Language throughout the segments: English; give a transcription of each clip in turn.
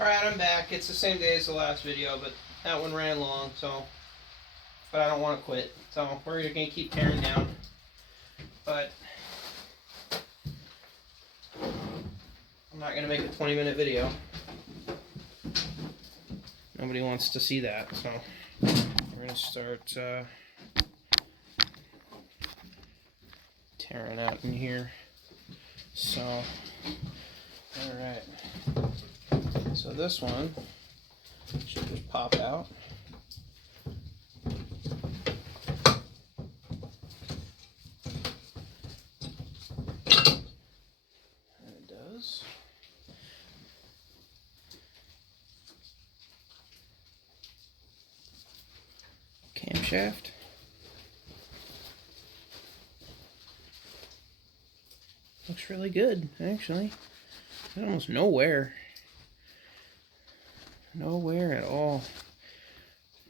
Alright, I'm back. It's the same day as the last video, but that one ran long, so... But I don't want to quit, so we're going to keep tearing down. But... I'm not going to make a 20-minute video. Nobody wants to see that, so... We're going to start... tearing out in here. So... Alright. So this one should just pop out. And it does. Camshaft. Looks really good, actually. There's almost no wear. No wear at all.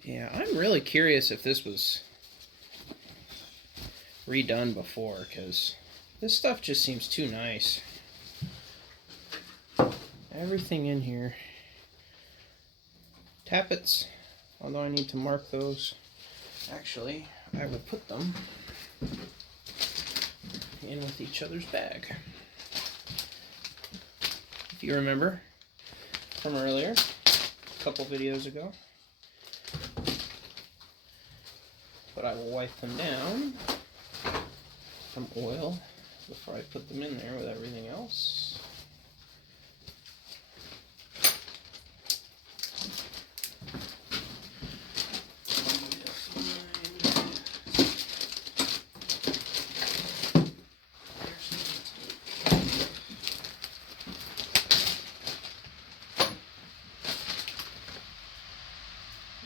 Yeah, I'm really curious if this was redone before, because this stuff just seems too nice. Everything in here. Tappets, although I need to mark those. Actually, I will put them in with each other's bag. If you remember from earlier, a couple videos ago. But I will wipe them down from oil before I put them in there with everything else.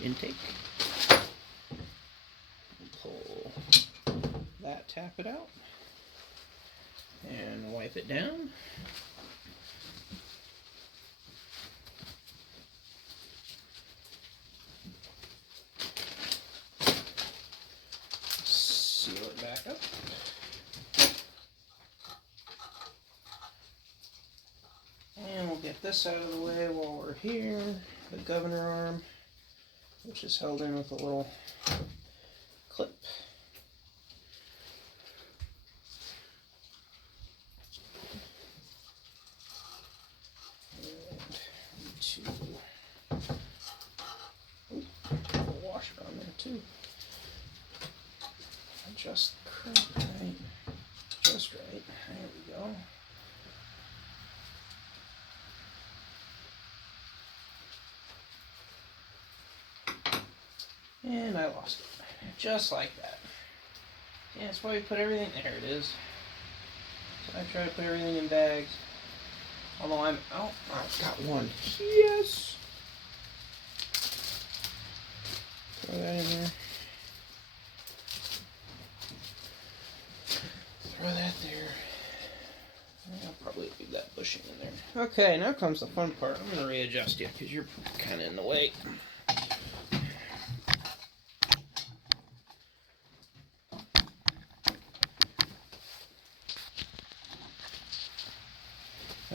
Intake. Pull that tappet out and wipe it down. Seal it back up. And we'll get this out of the way while we're here. The governor arm, which is held in with a little clip. And a washer on there too. Just right. Just right. There we go. And I lost it. Just like that. Yeah, that's why we put everything. There it is. So I try to put everything in bags. Although I'm out. Oh, I've got one. Yes! Throw that in there. Throw that there. I'll probably leave that bushing in there. Okay, now comes the fun part. I'm going to readjust you because you're kind of in the way.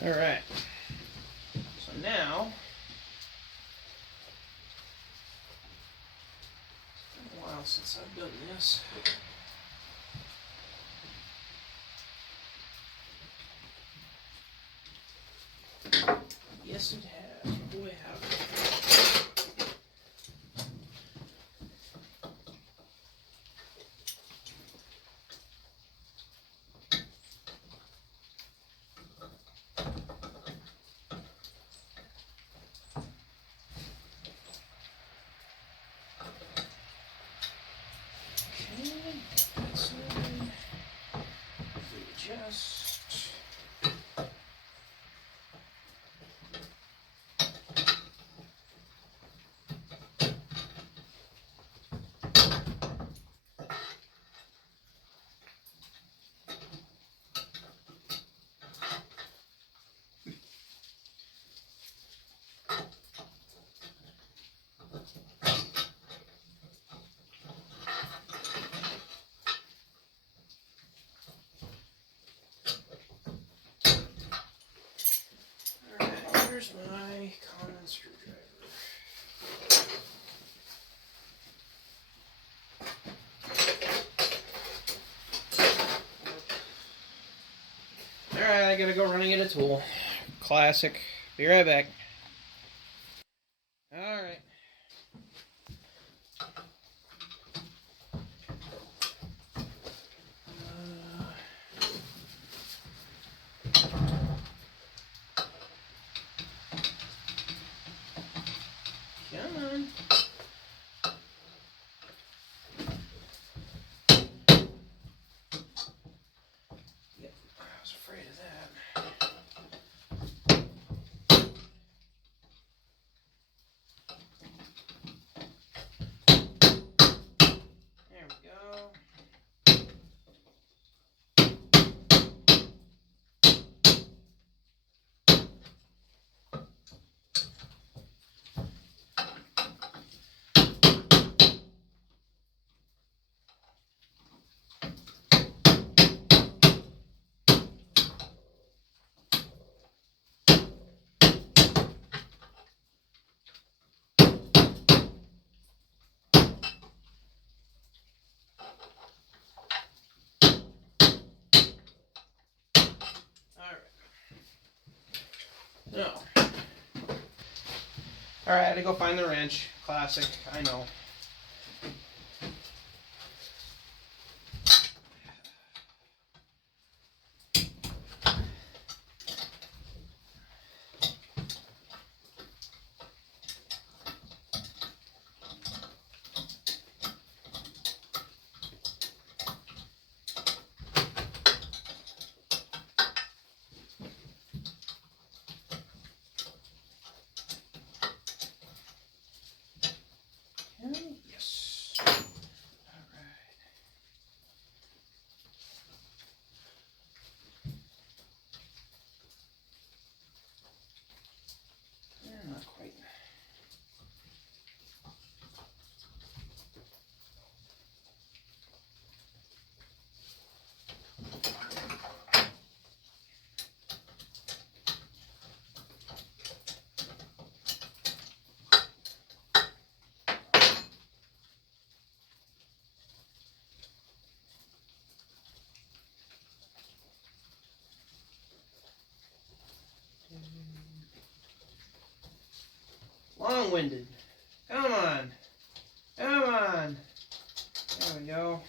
Alright, so now, it's been a while since I've done this. Yes, it has. Boy, howdy. Where's my common screwdriver? Alright, I gotta go run and get a tool. Classic. Be right back. Alright. Come on. Yep, I was afraid of that. There we go. No. Alright, I had to go find the wrench. Classic, I know. Yes. Alright. Yeah, not quite. Long-winded. Come on. Come on. There we go.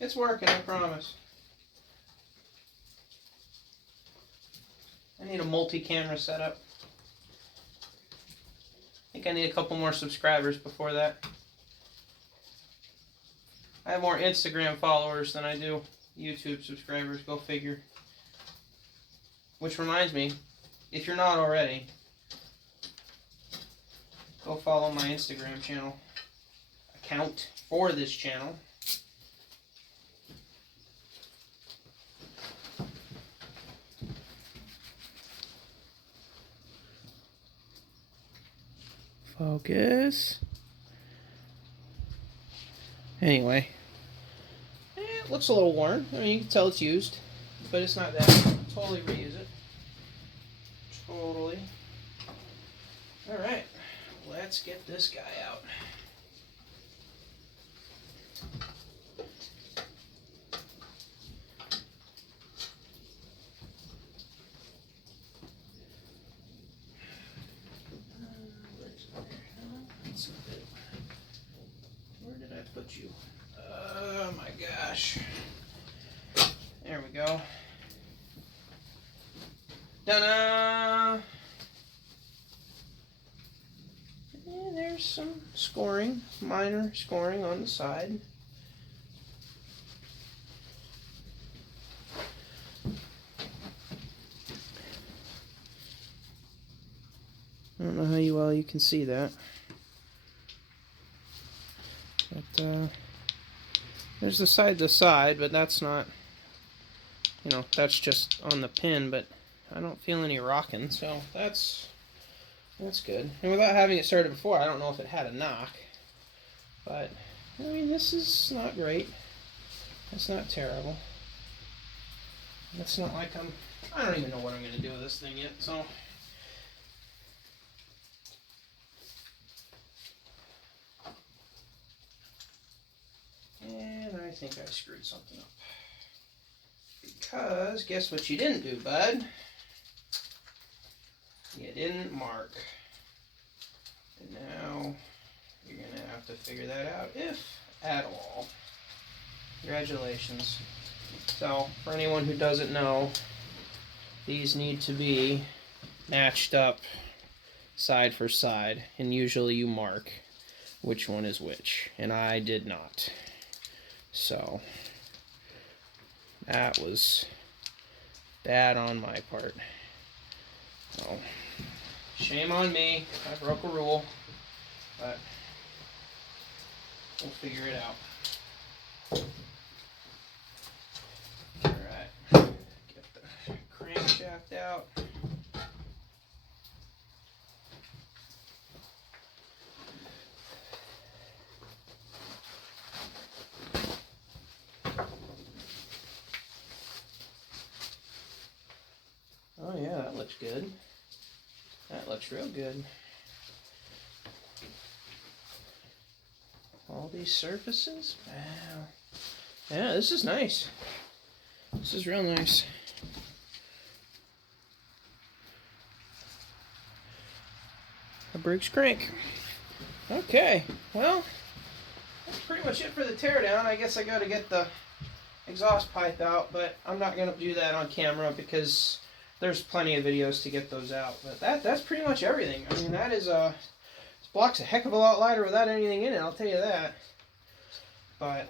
It's working, I promise. I need a multi-camera setup. I think I need a couple more subscribers before that. I have more Instagram followers than I do YouTube subscribers, go figure. Which reminds me, if you're not already, go follow my Instagram channel account for this channel. Focus. Anyway, it looks a little worn. I mean, you can tell it's used, but it's not that. Totally reuse it. Totally. Alright, let's get this guy out. Where did I put you? Oh my gosh. There we go. Ta-da! Yeah, there's some scoring, minor scoring on the side. I don't know how well you can see that. But there's the side to side, but that's not, you know, that's just on the pin, but I don't feel any rocking, so that's That's good. And without having it started before, I don't know if it had a knock. But, I mean, this is not great. It's not terrible. It's not like I don't even know what I'm going to do with this thing yet, so. And I think I screwed something up. Because, guess what you didn't do, bud? You didn't mark. And now, you're going to have to figure that out, if at all. Congratulations. So, for anyone who doesn't know, these need to be matched up side for side, and usually you mark which one is which, and I did not. So, that was bad on my part. So, shame on me. I broke a rule, but we'll figure it out. Alright, get the crankshaft out. Oh yeah, that looks good. That looks real good. All these surfaces? Wow. Yeah, this is nice. This is real nice. A Briggs crank. Okay, well, that's pretty much it for the teardown. I guess I got to get the exhaust pipe out, but I'm not going to do that on camera because there's plenty of videos to get those out. But that's pretty much everything. I mean, that is this block's a heck of a lot lighter without anything in it, I'll tell you that. But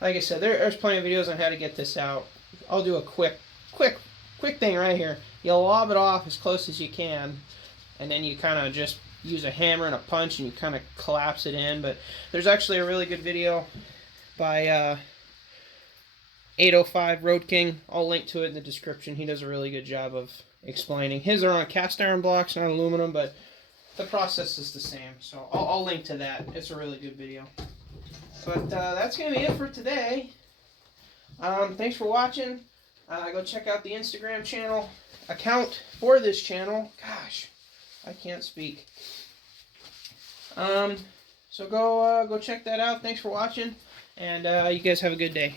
like I said, there's plenty of videos on how to get this out. I'll do a quick thing right here. You lob it off as close as you can, and then you kind of just use a hammer and a punch and you kind of collapse it in. But there's actually a really good video by 805 Road King. I'll link to it in the description. He does a really good job of explaining. His are on cast iron blocks, not aluminum, but the process is the same. So I'll link to that. It's a really good video. But that's going to be it for today. Thanks for watching. Go check out the Instagram channel account for this channel. Gosh, I can't speak. So go check that out. Thanks for watching, and you guys have a good day.